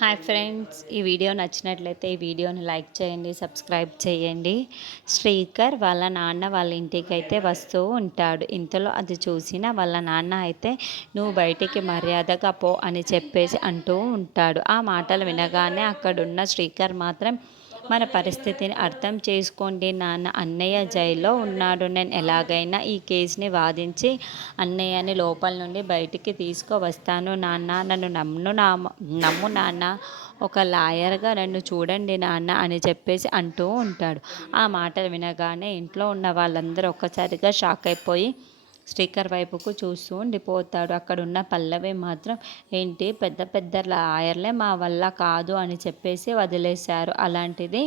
Hi friends, ఈ video నచ్చినట్లయితే ఈ వీడియోని లైక్ చేయండి, సబ్స్క్రైబ్ చేయండి. శ్రీకర్ వాళ్ళ నాన్న వాళ్ళ ఇంటికి అయితే వస్తూ ఉంటాడు. ఇంతలో అది చూసిన వాళ్ళ నాన్న అయితే నువ్వు బయటికి మర్యాదగా పో అని చెప్పేసి అంటూ ఉంటాడు. ఆ మాటలు వినగానే అక్కడున్న శ్రీకర్ మాత్రం మన పరిస్థితిని అర్థం చేసుకోండి నాన్న, అన్నయ్య జైల్లో ఉన్నాడు. నేను ఎలాగైనా ఈ కేసుని వాదించి అన్నయ్యని లోపల నుండి బయటికి తీసుకువస్తాను నాన్న, నన్ను నమ్ము నాన్న, ఒక లాయర్గా నన్ను చూడండి నాన్న అని చెప్పేసి అంటూ ఉంటాడు. ఆ మాటలు వినగానే ఇంట్లో ఉన్న వాళ్ళందరూ ఒక్కసారిగా షాక్ అయిపోయి శ్రీకర్ వైపుకు చూస్తూ ఉండిపోతాడు. అక్కడున్న పల్లవి మాత్రం ఏంటి, పెద్ద పెద్ద లాయర్లే మా వల్ల కాదు అని చెప్పేసి వదిలేశారు, అలాంటిది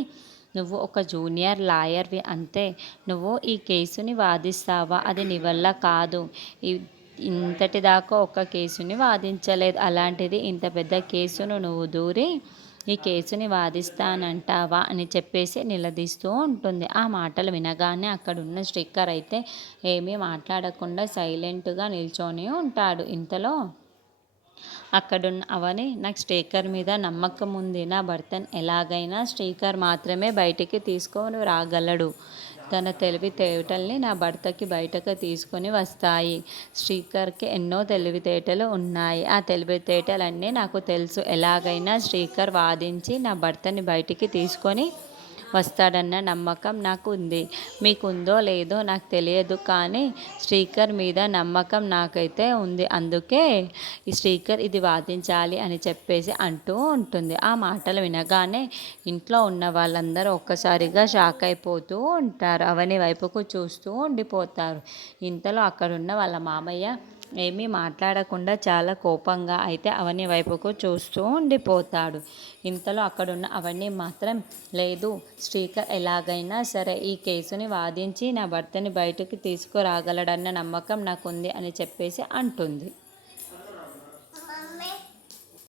నువ్వు ఒక జూనియర్ లాయర్వి అంతే, నువ్వు ఈ కేసుని వాదిస్తావా? అది నీ వల్ల కాదు. ఇంతటి దాకా ఒక్క కేసుని వాదించలేదు, అలాంటిది ఇంత పెద్ద కేసును నువ్వు దూరి ఈ కేసుని వాదిస్తానంటావా అని చెప్పేసి నిలదీస్తూ ఉంటుంది. ఆ మాటలు వినగానే అక్కడున్న శ్రీకర్ అయితే ఏమీ మాట్లాడకుండా సైలెంట్గా నిల్చొని ఉంటాడు. ఇంతలో అక్కడున్న అవని, నాకు శ్రీకర్ మీద నమ్మకం ఉంది, నా భర్తను ఎలాగైనా శ్రీకర్ మాత్రమే బయటికి తీసుకొని రాగలడు, తన తెలివితేటల్ని నా భర్తకి బయటకు తీసుకొని వస్తాయి. శ్రీకర్కి ఎన్నో తెలివితేటలు ఉన్నాయి, ఆ తెలివితేటలన్నీ నాకు తెలుసు, ఎలాగైనా శ్రీకర్ వాదించి నా భర్తని బయటికి తీసుకొని వస్తాడన్న నమ్మకం నాకు ఉంది. మీకుందో లేదో నాకు తెలియదు, కానీ శ్రీకర్ మీద నమ్మకం నాకైతే ఉంది, అందుకే ఈ శ్రీకర్ ఇది వాదించాలి అని చెప్పేసి అంటూ ఉంటుంది. ఆ మాటలు వినగానే ఇంట్లో ఉన్న వాళ్ళందరూ ఒక్కసారిగా షాక్ అయిపోతూ ఉంటారు, అవని వైపుకు చూస్తూ ఉండిపోతారు. ఇంతలో అక్కడున్న వాళ్ళ మామయ్య ఏమీ మాట్లాడకుండా చాలా కోపంగా అయితే అవని వైపుకు చూస్తూ ఉండిపోతాడు. ఇంతలో అక్కడున్న అవని మాత్రం లేదు, శ్రీకర్ ఎలాగైనా సరే ఈ కేసుని వాదించి నా భర్తని బయటకు తీసుకురాగలడన్న నమ్మకం నాకుంది అని చెప్పేసి అంటుంది.